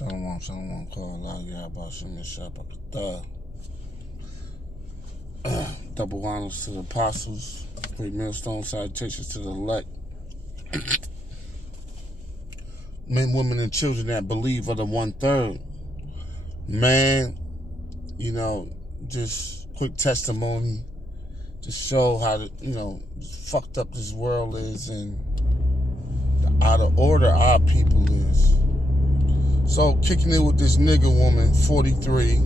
Shalom, call out, Yahbashim and Shabbat. Double honors to the apostles, great millstone salutations to the elect, men, women, and children that believe are the 1/3. Man, just quick testimony to show how fucked up this world is and out of order our people is. So kicking it with this nigga woman, 43,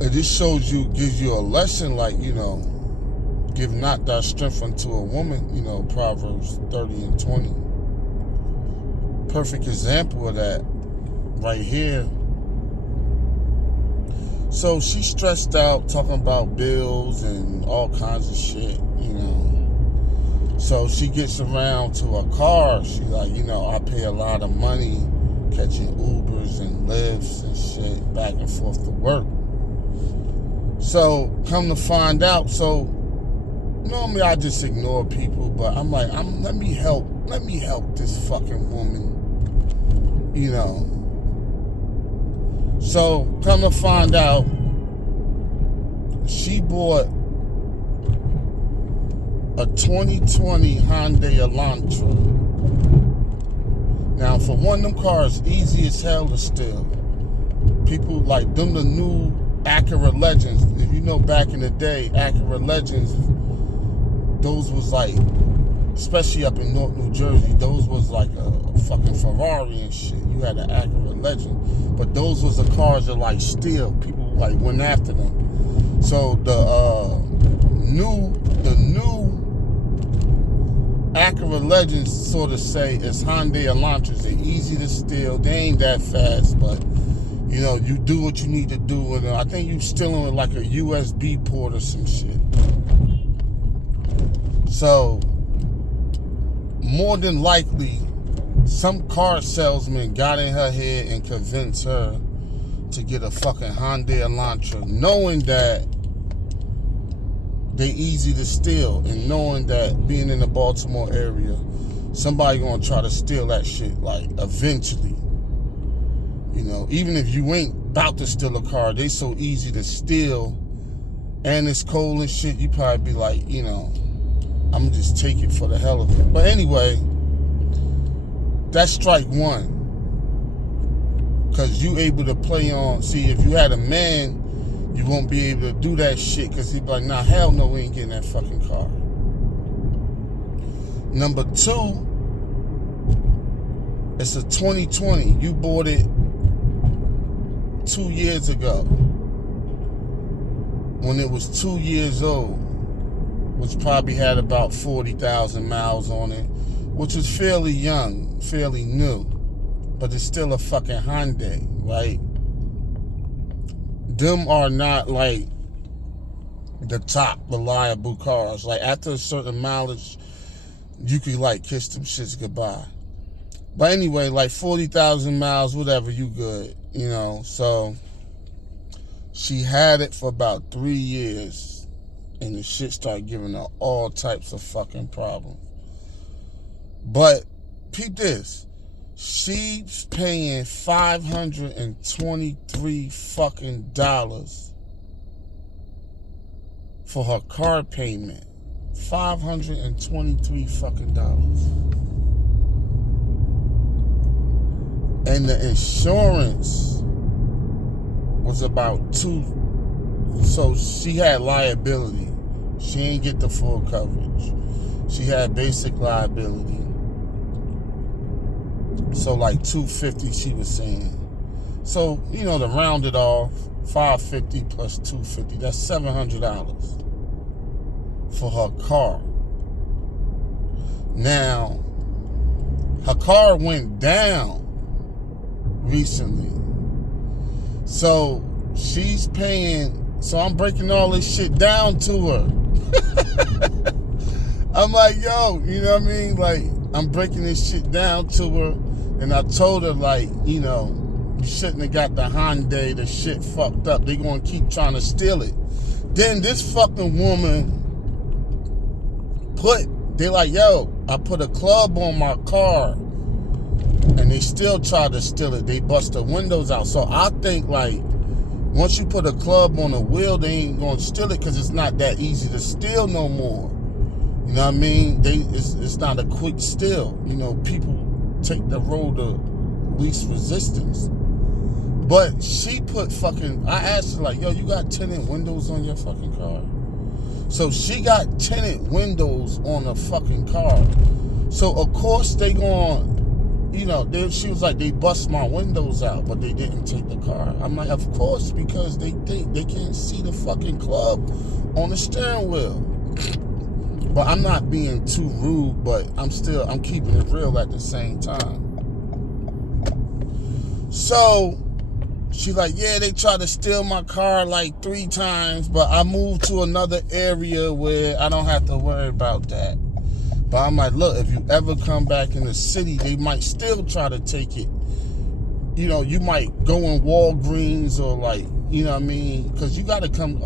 and this gives you a lesson like, give not thy strength unto a woman, Proverbs 30 and 20. Perfect example of that right here. So she's stressed out talking about bills and all kinds of shit, So she gets around to a car. She's like, I pay a lot of money catching Ubers and Lyfts and shit back and forth to work. So come to find out, normally I just ignore people, but I'm like, let me help this fucking woman, So come to find out, she bought a 2020 Hyundai Elantra. Now, for one of them cars, easy as hell to steal. People like them, the new Acura Legends. If you know back in the day, Acura Legends, those was like, especially up in North New Jersey, those was like a fucking Ferrari and shit. You had an Acura Legend. But those was the cars that like steal. People like went after them. So the new Acura Legends sort of say it's Hyundai Elantras. They're easy to steal. They ain't that fast, but you do what you need to do. And I think you stealing with like a USB port or some shit. So more than likely, some car salesman got in her head and convinced her to get a fucking Hyundai Elantra, knowing that they easy to steal, and knowing that being in the Baltimore area, somebody gonna try to steal that shit, like, eventually. Even if you ain't about to steal a car, they so easy to steal, and it's cold and shit, you probably be like, I'm gonna just take it for the hell of it. But anyway, that's strike one. Because you able to play on, see, if you had a man, you won't be able to do that shit because he'd be like, nah, hell no, we ain't getting that fucking car. Number two, it's a 2020. You bought it 2 years ago when it was 2 years old, which probably had about 40,000 miles on it, which is fairly young, fairly new, but it's still a fucking Hyundai, right? Them are not like the top reliable cars. Like after a certain mileage, you could like kiss them shits goodbye. But anyway, like 40,000 miles, whatever, you good, So she had it for about 3 years, and the shit started giving her all types of fucking problems. But peep this. She's paying $523 fucking dollars for her car payment. $523 fucking dollars. And the insurance was about so she had liability. She ain't get the full coverage. She had basic liability. So like $250 she was saying. So, to round it off, $550 plus $250, that's $700 for her car. Now, her car went down recently. So she's paying, so I'm breaking all this shit down to her. I'm like, yo, you know what I mean? Like, I'm breaking this shit down to her. And I told her, like, you shouldn't have got the Hyundai. The shit fucked up. They gonna keep trying to steal it. Then this fucking woman they like, yo, I put a club on my car. and they still try to steal it. They bust the windows out. So I think like once you put a club on a wheel, they ain't gonna steal it because it's not that easy to steal no more. You know what I mean? It's not a quick steal. You know, people take the road of least resistance. But she put fucking, I asked her like, yo, you got tinted windows on your fucking car? So she got tinted windows on a fucking car. So of course they going, you know, she was like, they bust my windows out, but they didn't take the car. I'm like, of course, because they think they can't see the fucking club on the steering wheel. But I'm not being too rude, but I'm keeping it real at the same time. So she like, yeah, they tried to steal my car like 3 times, but I moved to another area where I don't have to worry about that. But I'm like, look, if you ever come back in the city, they might still try to take it. You know, you might go in Walgreens or like, you know what I mean? Because you got to come,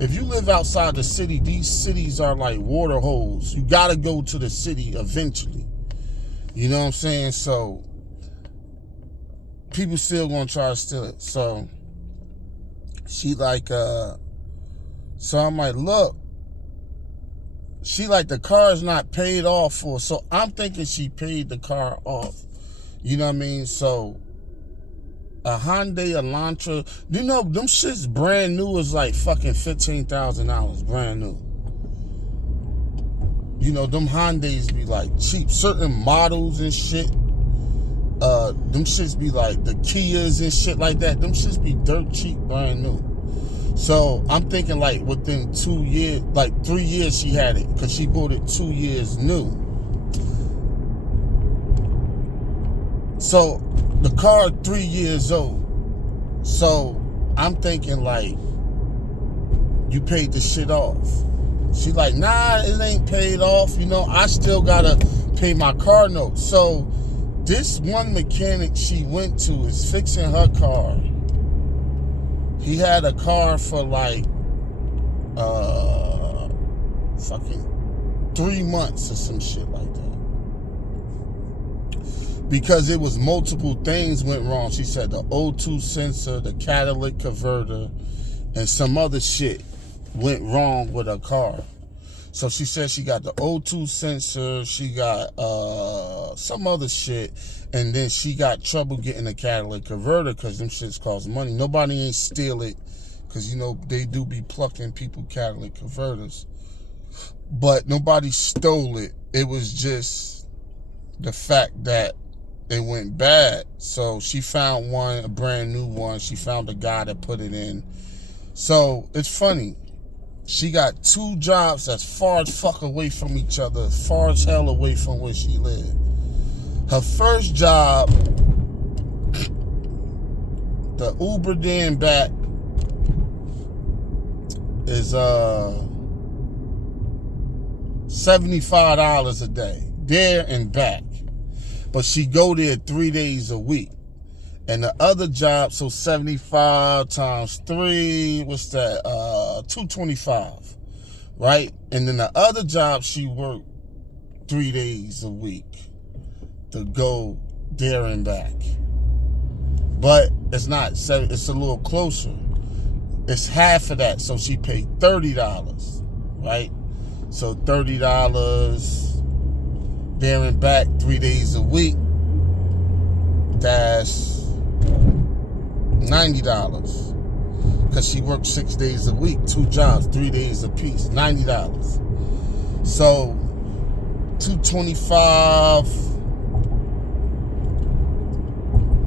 if you live outside the city, these cities are like water holes. You got to go to the city eventually. You know what I'm saying? So people still gonna try to steal it. So she like, so I'm like, look, she like, the car's not paid off for. So I'm thinking she paid the car off. You know what I mean? So a Hyundai Elantra, you know, them shits brand new is like fucking $15,000 brand new. You know, them Hyundais be like cheap. Certain models and shit, them shits be like the Kias and shit like that. Them shits be dirt cheap, brand new. So I'm thinking like within 2 years, like 3 years she had it, because she bought it 2 years new. So the car 3 years old. So I'm thinking like, you paid the shit off. She like, nah, it ain't paid off. You know, I still gotta pay my car note. So this one mechanic she went to is fixing her car. He had a car for like fucking 3 months or some shit like that. Because it was multiple things went wrong. She said the O2 sensor, the catalytic converter, and some other shit went wrong with her car. So she said she got the O2 sensor, she got some other shit, and then she got trouble getting a catalytic converter because them shits cost money. Nobody ain't steal it because, you know, they do be plucking people catalytic converters. But nobody stole it. It was just the fact that it went bad. So she found one, a brand new one. She found a guy that put it in. So it's funny. She got 2 jobs that's far as fuck away from each other, far as hell away from where she lived. Her first job, the Uber there and back, is $75 a day, there and back. But she go there 3 days a week. And the other job, so 75 times 3, what's that? 225, right? And then the other job, she worked 3 days a week to go there and back. But it's not, it's a little closer. It's half of that, so she paid $30, right? So $30 there and back 3 days a week, that's $90. Because she worked 6 days a week, 2 jobs, 3 days a piece, $90. So 225,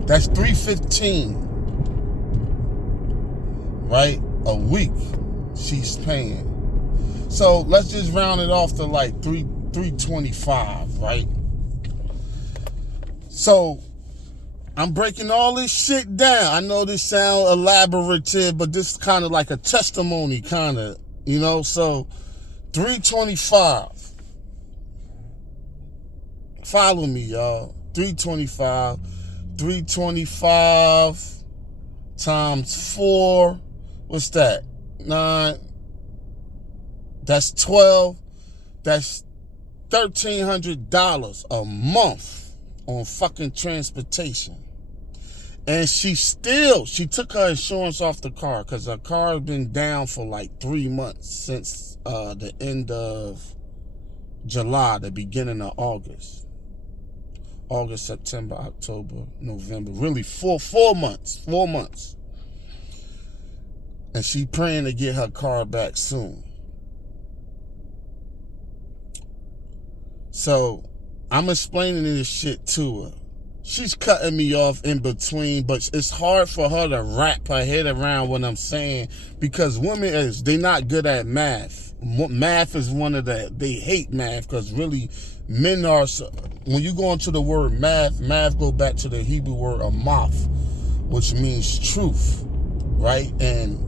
that's $315, right? A week she's paying. So let's just round it off to like $325, right? So I'm breaking all this shit down. I know this sounds elaborative, but this is kind of like a testimony, kind of, you know? So $325. Follow me, y'all. $325 times 4. What's that? 9. That's 12. That's $1,300 a month. on fucking transportation. And she took her insurance off the car because her car has been down for like 3 months since the end of July, the beginning of August. August, September, October, November. Really 4 months. 4 months. And she praying to get her car back soon. So I'm explaining this shit to her. She's cutting me off in between, but it's hard for her to wrap her head around what I'm saying because women, they're not good at math. Math is they hate math because really men are, when you go into the word math go back to the Hebrew word amath, which means truth, right? And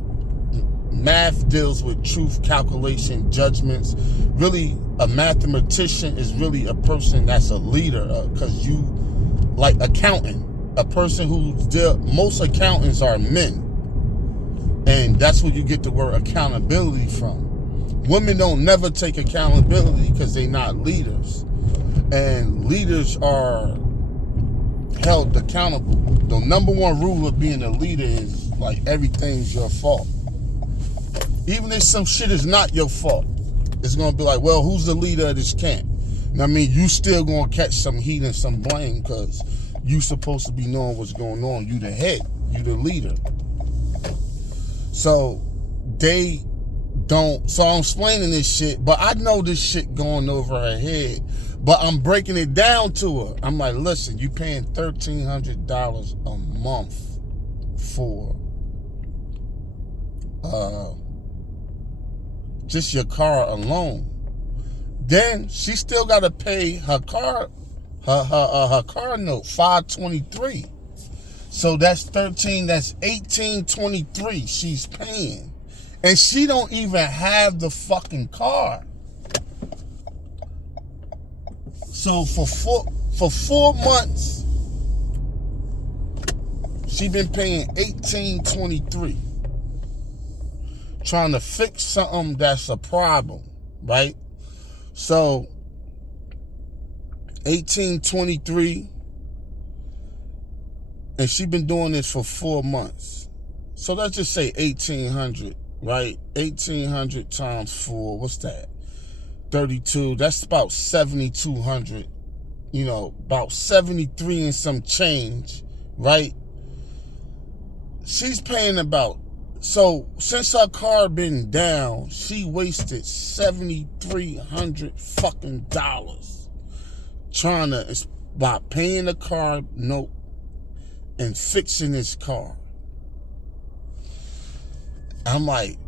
math deals with truth, calculation, judgments. Really, a mathematician is really a person that's a leader because like accountant, a person most accountants are men. And that's where you get the word accountability from. Women don't never take accountability because they're not leaders. And leaders are held accountable. The number one rule of being a leader is like everything's your fault. Even if some shit is not your fault, it's gonna be like, well, who's the leader of this camp? I mean, you still gonna catch some heat and some blame because you supposed to be knowing what's going on. You the head, you the leader. So I'm explaining this shit, but I know this shit going over her head, but I'm breaking it down to her. I'm like, listen, you paying $1,300 a month for just your car alone. Then she still got to pay her car note, $523. So that's $1823 she's paying. And she don't even have the fucking car. So for 4 months, she been paying $1823. Trying to fix something that's a problem, right? So $1823, and she been doing this for 4 months. So let's just say $1,800, right? 1,800 times 4, what's that? 32. That's about 7,200. About 73 and some change, right? She's paying about. So since her car been down, she wasted $7,300 fucking dollars by paying the car note and fixing his car. I'm like,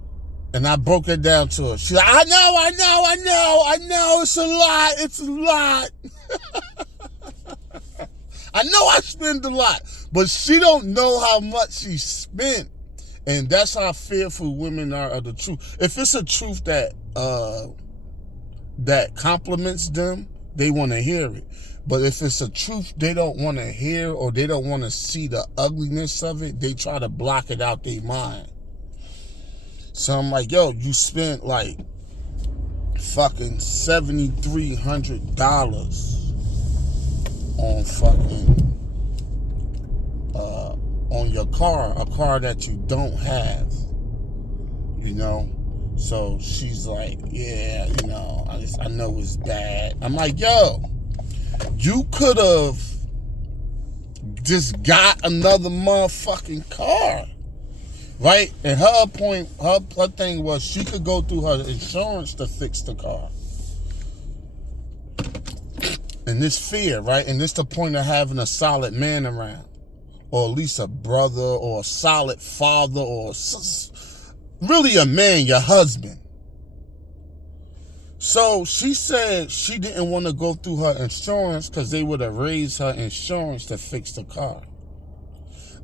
and I broke it down to her. She's like, I know, it's a lot. I know I spend a lot, but she don't know how much she spent. And that's how fearful women are of the truth. If it's a truth that compliments them, they want to hear it. But if it's a truth they don't want to hear or they don't want to see the ugliness of it, they try to block it out their mind. So I'm like, yo, you spent like fucking $7,300 on fucking on your car, a car that you don't have, So she's like, yeah, I know it's bad. I'm like, yo, you could have just got another motherfucking car, right? And her thing was she could go through her insurance to fix the car. And this fear, right? And this the point of having a solid man around. Or at least a brother or a solid father or really a man, your husband. So she said she didn't want to go through her insurance because they would have raised her insurance to fix the car.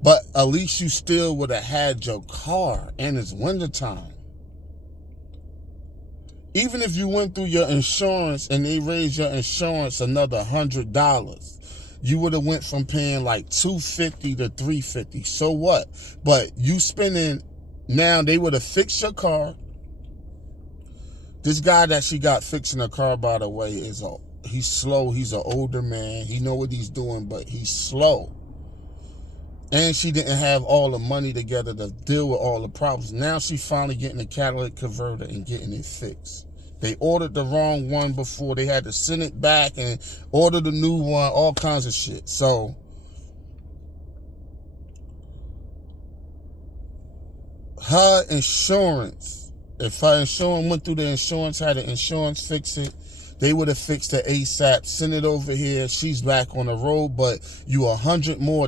But at least you still would have had your car, and it's wintertime. Even if you went through your insurance and they raised your insurance another $100, you would have went from paying like $250 to $350. So what? But you spending, now they would have fixed your car. This guy that she got fixing her car, by the way, is he's slow. He's an older man. He know what he's doing, but he's slow. And she didn't have all the money together to deal with all the problems. Now she's finally getting a catalytic converter and getting it fixed. They ordered the wrong one before. They had to send it back and order the new one, all kinds of shit. So her insurance, if her insurance went through the insurance, had the insurance fix it, they would have fixed it ASAP, send it over here. She's back on the road, but you $100 more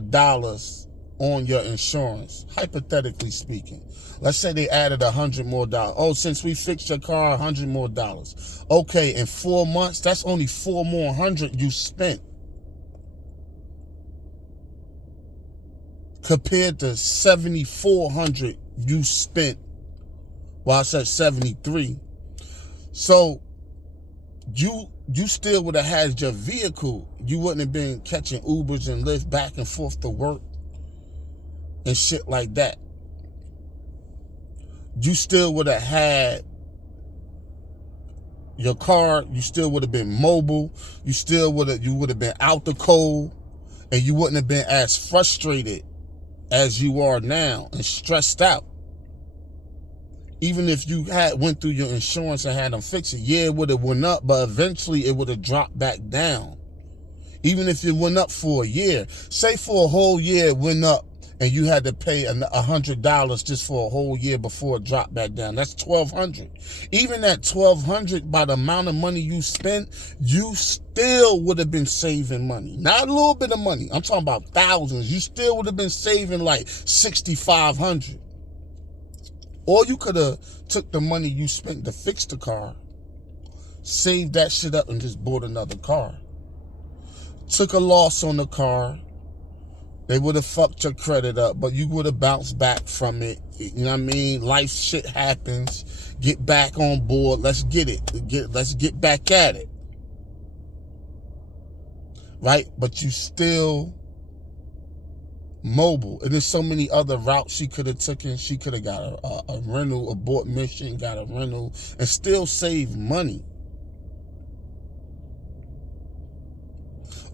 on your insurance, hypothetically speaking. Let's say they added $100 more. Oh, since we fixed your car, $100 more. Okay, in 4 months, that's only $400 more you spent compared to $7,400 you spent. Well, I said 73. So you still would have had your vehicle. You wouldn't have been catching Ubers and Lyft back and forth to work and shit like that. You still would have had your car. You still would have been mobile. You would have been out the cold, and you wouldn't have been as frustrated as you are now and stressed out. Even if you went through your insurance and had them fix it, yeah, it would have went up, but eventually it would have dropped back down. Even if it went up for a year, say for a whole year it went up, and you had to pay $100 just for a whole year before it dropped back down. That's $1,200. Even at $1,200, by the amount of money you spent, you still would have been saving money. Not a little bit of money. I'm talking about thousands. You still would have been saving like $6,500. Or you could have took the money you spent to fix the car, saved that shit up, and just bought another car. Took a loss on the car. They would have fucked your credit up, but you would have bounced back from it. You know what I mean? Life shit happens. Get back on board. Let's get it. Let's get back at it. Right? But you still mobile. And there's so many other routes she could have taken. She could have got a rental, abort mission, got a rental, and still save money.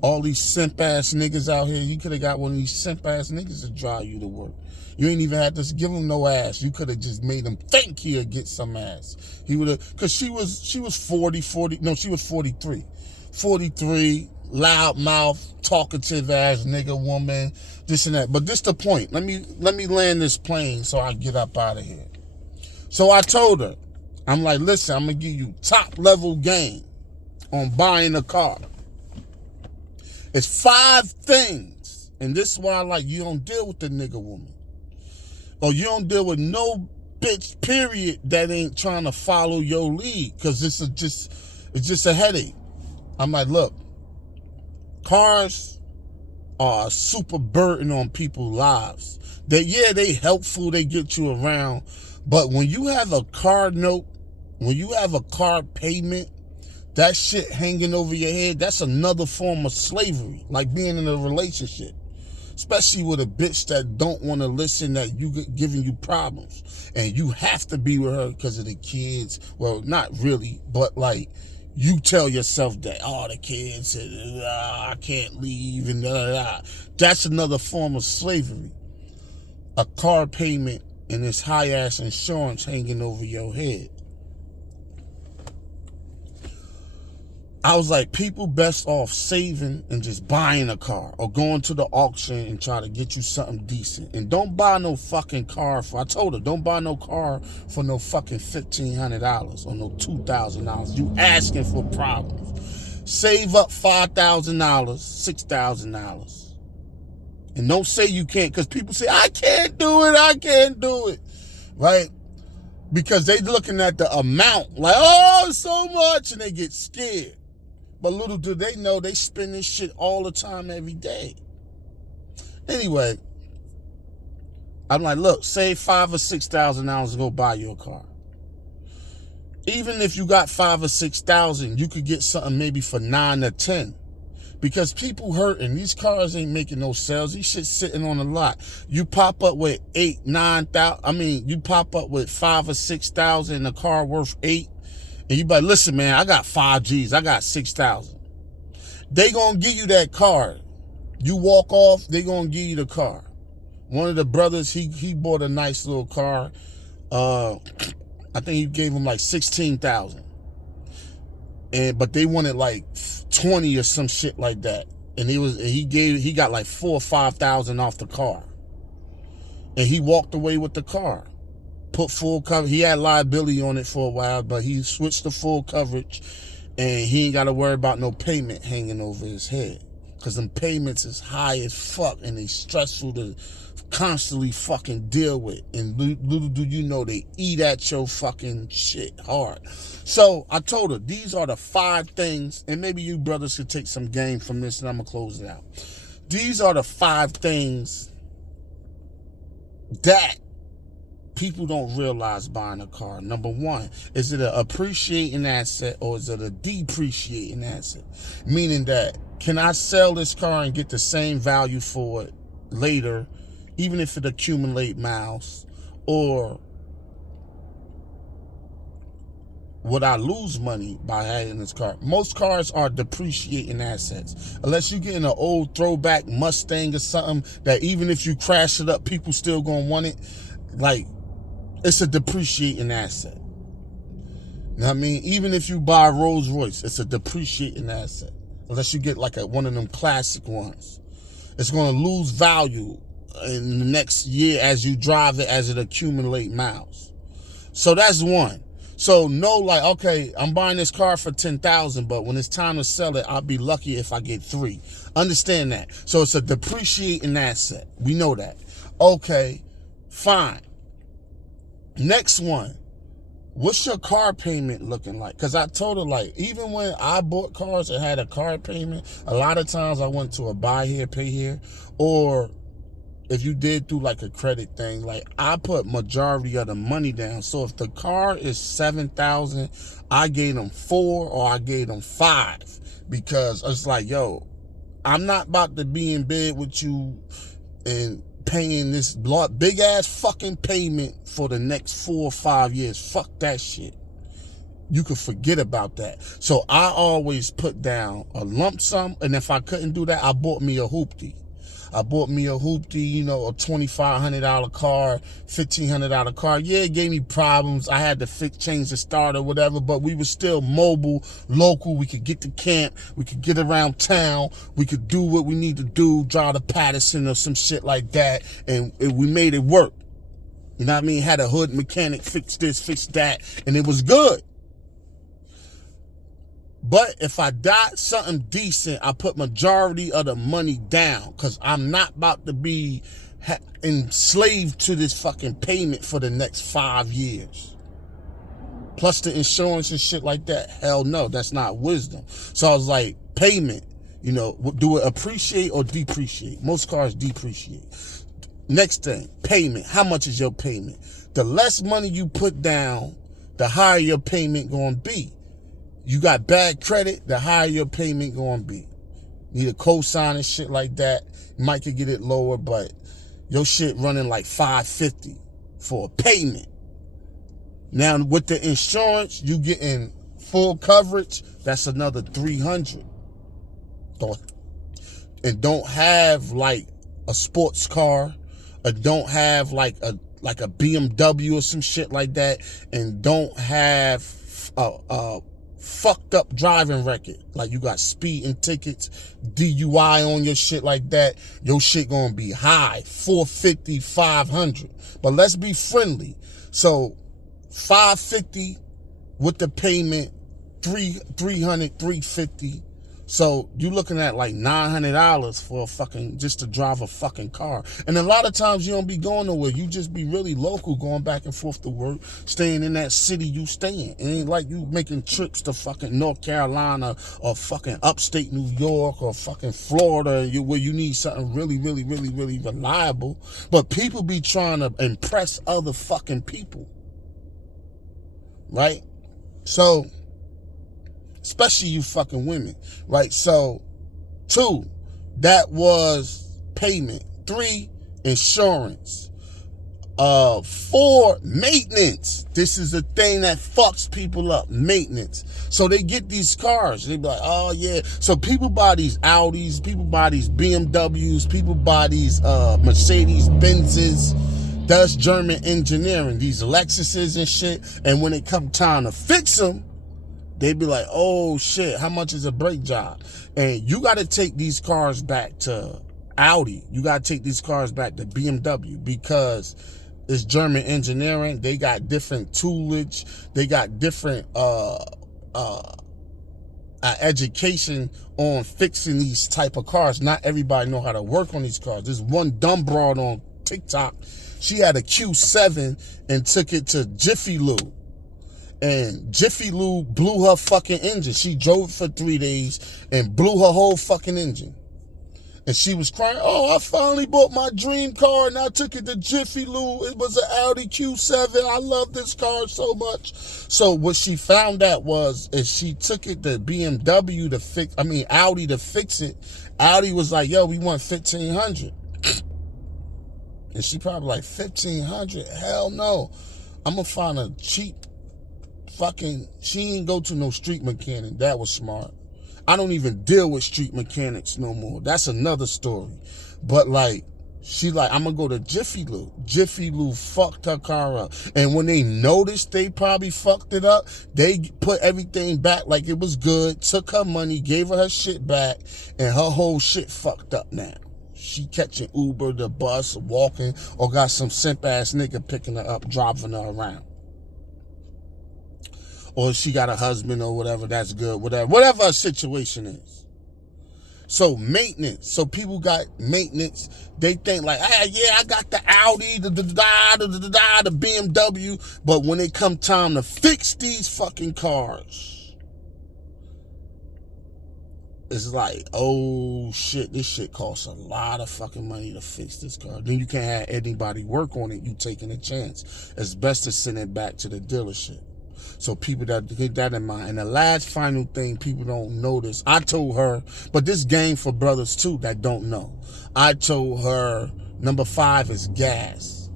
All these simp-ass niggas out here, you could have got one of these simp-ass niggas to drive you to work. You ain't even had to give him no ass. You could have just made him think he'd get some ass. He would have, because she was 43. 43, loud mouth, talkative ass nigga woman, this and that. But this the point. Let me land this plane so I get up out of here. So I told her, I'm like, listen, I'm going to give you top level game on buying a car. It's 5 things, and this is why you don't deal with the nigga woman, or you don't deal with no bitch period that ain't trying to follow your lead, because it's just a headache. I'm like, look, cars are a super burden on people's lives. They helpful, they get you around, but when you have a car note, when you have a car payment, that shit hanging over your head, that's another form of slavery, like being in a relationship. Especially with a bitch that don't want to listen, that you giving you problems. And you have to be with her because of the kids. Well, not really, but you tell yourself that, oh, the kids, I can't leave, and That's another form of slavery. A car payment and this high-ass insurance hanging over your head. I was like, people best off saving and just buying a car or going to the auction and try to get you something decent. And don't buy no fucking car I told her, don't buy no car for no fucking $1,500 or no $2,000. You asking for problems. Save up $5,000, $6,000. And don't say you can't, because people say, I can't do it. Right? Because they looking at the amount, like, oh, so much, and they get scared. But little do they know, they spend this shit all the time, every day. Anyway, I'm like, look, save $5,000 or $6,000 and go buy you a car. Even if you got $5,000 or $6,000, you could get something maybe for $9,000 or $10,000. Because people hurting. These cars ain't making no sales. These shit's sitting on the lot. You pop up with you pop up with $5,000 or $6,000 and a car worth $8,000. And you be like, listen, man, I got 5 G's. I got $6,000. They gonna give you that car. You walk off, they gonna give you the car. One of the brothers, he bought a nice little car. I think he gave him like 16,000. But they wanted like 20 or some shit like that. And he got like 4,000 or 5,000 off the car. And he walked away with the car. Put full cover. He had liability on it for a while, but he switched to full coverage, and he ain't got to worry about no payment hanging over his head. Because them payments is high as fuck, and they stressful to constantly fucking deal with. And little do you know, they eat at your fucking shit hard. So I told her, these are the 5 things, and maybe you brothers could take some game from this, and I'm going to close it out. These are the 5 things that people don't realize buying a car. Number 1, is it an appreciating asset or is it a depreciating asset? Meaning that, can I sell this car and get the same value for it later, even if it accumulate miles? Or would I lose money by having this car? Most cars are depreciating assets. Unless you get in an old throwback Mustang or something that even if you crash it up, people still gonna want it. Like, it's a depreciating asset. You know what I mean? Even if you buy a Rolls Royce, it's a depreciating asset. Unless you get like one of them classic ones. It's going to lose value in the next year as you drive it, as it accumulate miles. So that's 1. So know, like, okay, I'm buying this car for 10,000, but when it's time to sell it, I'll be lucky if I get 3. Understand that. So it's a depreciating asset. We know that. Okay, fine. Next one, what's your car payment looking like? Because I told her, like, even when I bought cars that had a car payment, a lot of times I went to a buy here, pay here. Or if you did do like a credit thing, like, I put majority of the money down. So if the car is 7,000, I gave them 4 or I gave them 5. Because it's like, yo, I'm not about to be in bed with you and paying this big ass fucking payment for the next 4 or 5 years. Fuck that shit. You can forget about that. So I always put down a lump sum, and if I couldn't do that, I bought me a hoopty. I bought me a hoopty, you know, a $2,500 car, $1,500 car. Yeah, it gave me problems. I had to change the starter, whatever, but we were still mobile, local. We could get to camp. We could get around town. We could do what we need to do, drive to Patterson or some shit like that, and we made it work. You know what I mean? Had a hood mechanic fix this, fix that, and it was good. But if I got something decent, I put majority of the money down, because I'm not about to be enslaved to this fucking payment for the next 5 years. Plus the insurance and shit like that. Hell no, that's not wisdom. So I was like, payment, you know, do it appreciate or depreciate? Most cars depreciate. Next thing, payment. How much is your payment? The less money you put down, the higher your payment gonna be. You got bad credit, the higher your payment gonna be. Need a cosign and shit like that. You might could get it lower, but your shit running like $550 for a payment. Now with the insurance, you getting full coverage. That's another $300. And don't have like a sports car, or don't have like a BMW or some shit like that, and don't have a fucked up driving record, like you got speeding tickets, DUI on your shit like that, your shit gonna be high, $450, $500. But let's be friendly. So $550 with the payment, $300, $350. So you looking at like $900 for a fucking, just to drive a fucking car. And a lot of times you don't be going nowhere. You just be really local, going back and forth to work, staying in that city you stay in. It ain't like you making trips to fucking North Carolina or fucking upstate New York or fucking Florida, where you need something really, really, really, really reliable. But people be trying to impress other fucking people. Right? So, especially you fucking women, right? So 2, that was payment. 3, insurance. For maintenance. This is the thing that fucks people up, maintenance. So they get these cars. They be like, oh yeah. So people buy these Audis, people buy these BMWs, people buy these Mercedes Benzes. That's German engineering, these Lexuses and shit. And when it come time to fix them, they be like, oh shit, how much is a brake job? And you got to take these cars back to Audi. You got to take these cars back to BMW because it's German engineering. They got different toolage. They got different education on fixing these type of cars. Not everybody know how to work on these cars. There's one dumb broad on TikTok. She had a Q7 and took it to Jiffy Lube. And Jiffy Lube blew her fucking engine. She drove it for 3 days and blew her whole fucking engine. And she was crying, oh, I finally bought my dream car and I took it to Jiffy Lube. It was an Audi Q7. I love this car so much. So what she found out was, is she took it to BMW to fix, Audi to fix it. Audi was like, yo, we want $1,500. And she probably like, $1,500? Hell no. I'm going to find a cheap fucking, she ain't go to no street mechanic. That was smart. I don't even deal with street mechanics no more. That's another story. But like, she like, I'm gonna go to Jiffy Lube. Jiffy Lube fucked her car up. And when they noticed they probably fucked it up, they put everything back like it was good, took her money, gave her shit back, and her whole shit fucked up now. She catching Uber, the bus, walking, or got some simp ass nigga picking her up, driving her around. Or she got a husband or whatever, that's good, whatever her situation is. So maintenance. So people got maintenance. They think like, yeah, I got the Audi, the BMW. But when it come time to fix these fucking cars, it's like, oh shit, this shit costs a lot of fucking money to fix this car. Then you can't have anybody work on it. You taking a chance. It's best to send it back to the dealership. So people that keep that in mind. And the last final thing people don't notice, I told her, but this game for brothers too that don't know. I told her number 5 is gas.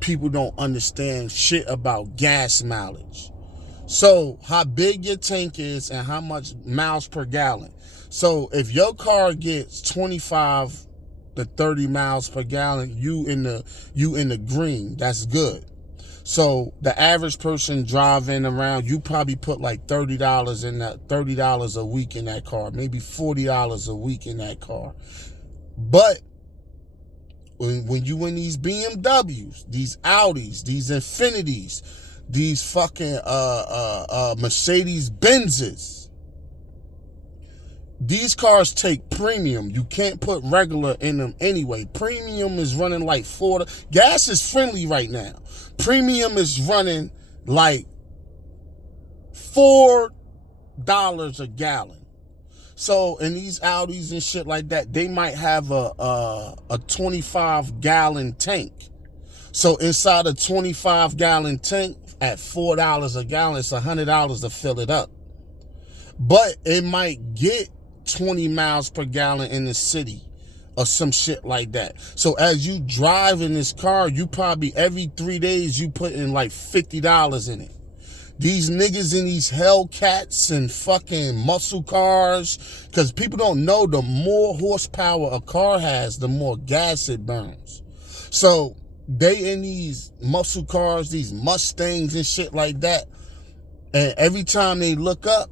People don't understand shit about gas mileage. So how big your tank is and how much miles per gallon. So if your car gets 25 to 30 miles per gallon, you in the green. That's good. So the average person driving around, you probably put like $30 in that, $30 a week in that car, maybe $40 a week in that car. But when you in these BMWs, these Audis, these Infinities, these fucking Mercedes Benzes, these cars take premium. You can't put regular in them anyway. Premium is running like $4. Gas is friendly right now. Premium is running like $4 a gallon. So in these Audis and shit like that, they might have a 25-gallon tank. So inside a 25-gallon tank at $4 a gallon, it's $100 to fill it up. But it might get 20 miles per gallon in the city or some shit like that. So as you drive in this car, you probably every 3 days you put in like $50 in it. These niggas in these Hellcats and fucking muscle cars, because people don't know the more horsepower a car has, the more gas it burns. So they in these muscle cars, these Mustangs and shit like that, and every time they look up,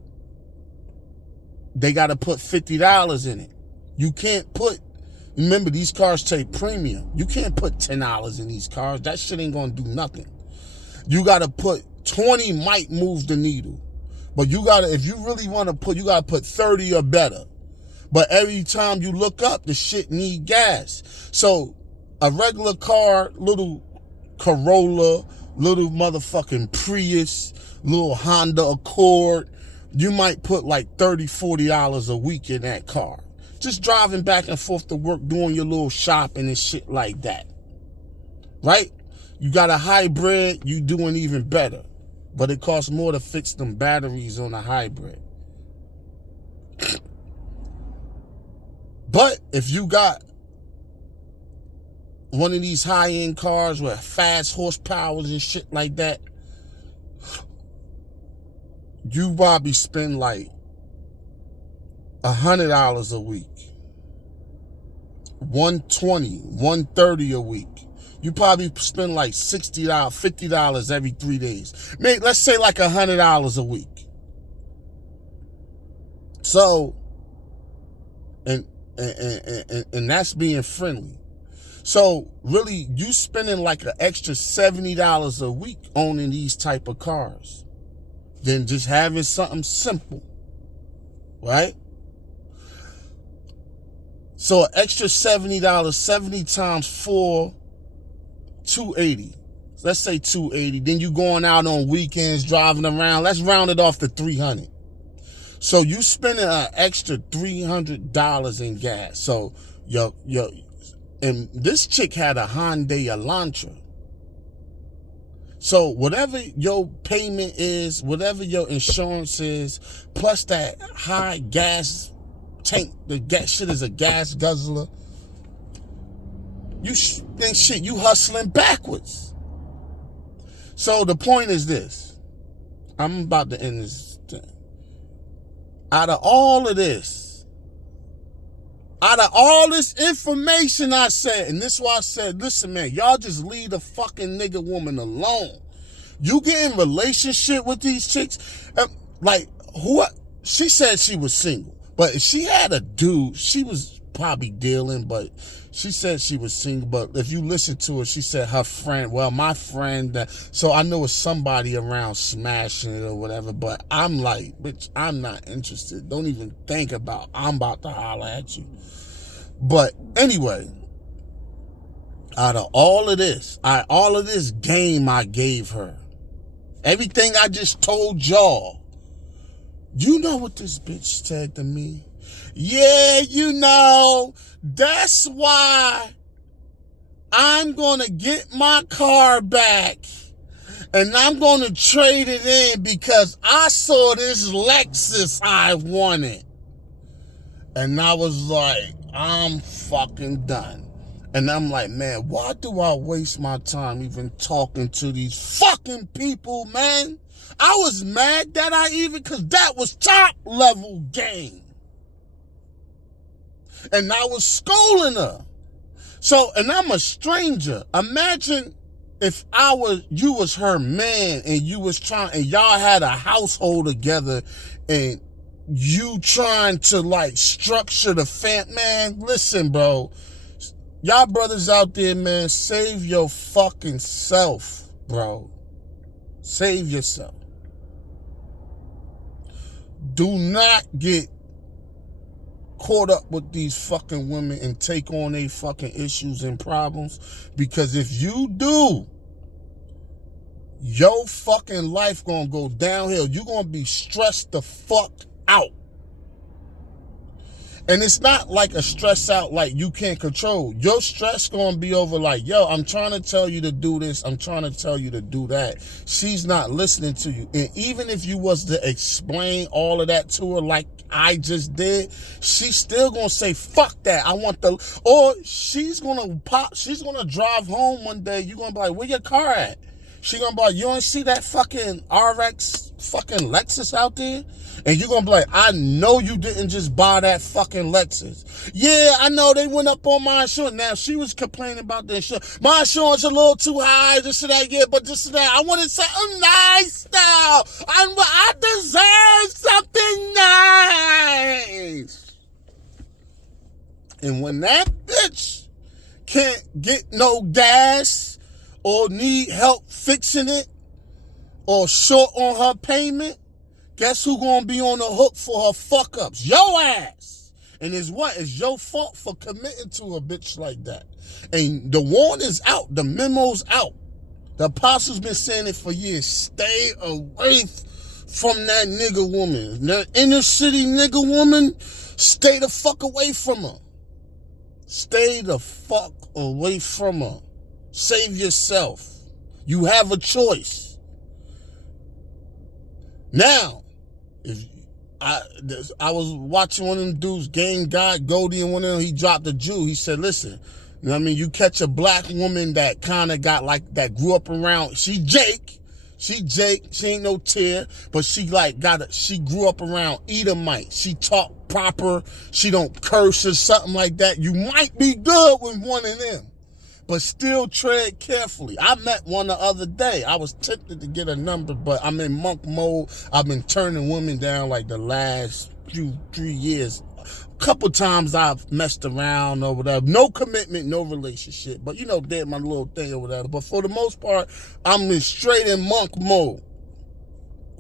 they got to put $50 in it. You can't put, remember these cars take premium. You can't put $10 in these cars. That shit ain't going to do nothing. You got to put 20 might move the needle. But you got to, if you really want to put, you got to put 30 or better. But every time you look up, the shit need gas. So a regular car, little Corolla, little motherfucking Prius, little Honda Accord, you might put like $30, $40 a week in that car. Just driving back and forth to work, doing your little shopping and shit like that. Right? You got a hybrid, you doing even better. But it costs more to fix them batteries on a hybrid. But if you got one of these high-end cars with fast horsepowers and shit like that, you probably spend like $100 a week, $120, $130 a week. You probably spend like $60, $50 every 3 days. Maybe, let's say like $100 a week. So, and that's being friendly. So really, you spending like an extra $70 a week owning these type of cars than just having something simple, right? So an extra $70, 70 times 4, $280. Let's say $280. Then you going out on weekends, driving around. Let's round it off to $300. So you spending an extra $300 in gas. So and this chick had a Hyundai Elantra. So whatever your payment is, whatever your insurance is, plus that high gas tank, the gas shit is a gas guzzler. You think shit, you hustling backwards. So the point is this. I'm about to end this thing. Out of all this information I said, and this is why I said, listen, man, y'all just leave the fucking nigga woman alone. You get in relationship with these chicks, like, she said she was single, but if she had a dude, she was probably dealing, but she said she was single. But if you listen to her, she said her friend, well, my friend, so I know it's somebody around smashing it or whatever, but I'm like, bitch, I'm not interested. Don't even think about, I'm about to holler at you. But anyway, out of all of this game I gave her, everything I just told y'all, you know what this bitch said to me? Yeah, you know, that's why I'm going to get my car back and I'm going to trade it in because I saw this Lexus I wanted. And I was like, I'm fucking done. And I'm like, man, why do I waste my time even talking to these fucking people, man? I was mad that because that was top level game. And I was scolding her. So, and I'm a stranger. Imagine if you was her man and you was and y'all had a household together and you trying to like structure the man, listen, bro. Y'all brothers out there, man, save your fucking self, bro. Save yourself. Do not get caught up with these fucking women and take on their fucking issues and problems, because if you do, your fucking life gonna go downhill. You're gonna be stressed the fuck out. And it's not like a stress out like you can't control. Your stress gonna be over like, yo, I'm trying to tell you to do this. I'm trying to tell you to do that. She's not listening to you. And even if you was to explain all of that to her like I just did, she's still gonna say, fuck that. Or she's gonna drive home one day. You're gonna be like, where your car at? She gonna be like, you don't see that fucking RX fucking Lexus out there? And you're gonna be like, I know you didn't just buy that fucking Lexus. Yeah, I know they went up on my insurance. Now, she was complaining about the insurance. My insurance a little too high, this and that, yeah, but this and that. I wanted something nice now. I deserve something nice. And when that bitch can't get no gas or need help fixing it or short on her payment, guess who gonna be on the hook for her fuck-ups? Your ass. And it's your fault for committing to a bitch like that. And the warning's out. The memo's out. The apostle's been saying it for years. Stay away from that nigga woman. The inner city nigga woman, stay the fuck away from her. Stay the fuck away from her. Save yourself. You have a choice. Now, if I was watching one of them dudes, Game God, Goldie, and one of them, he dropped a Jew. He said, listen, You know what I mean? You catch a black woman that kind of got like, that grew up around, she Jake, she ain't no tear, but she like she grew up around Edomite. She talk proper, she don't curse or something like that. You might be good with one of them, but still tread carefully. I met one the other day. I was tempted to get a number, but I'm in monk mode. I've been turning women down like the last 3 years. Couple times I've messed around or whatever. No commitment, no relationship. But, you know, did my little thing or whatever. But for the most part, I'm straight in monk mode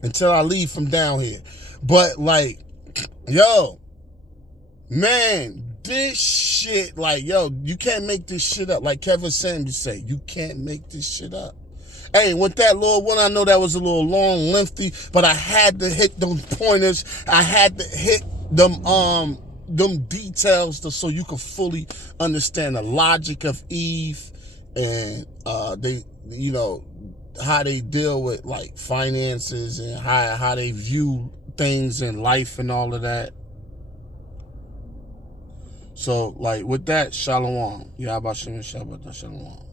until I leave from down here. But, like, yo, man, this shit, like, yo, you can't make this shit up. Like Kevin Samuels say, you can't make this shit up. Hey, with that little one, I know that was a little long, lengthy, but I had to hit those pointers. I had to hit them details so you could fully understand the logic of Eve and they, you know, how they deal with like finances and how they view things in life and all of that. So, like, with that, shalom. Yahweh Shem Shabbat Shalom.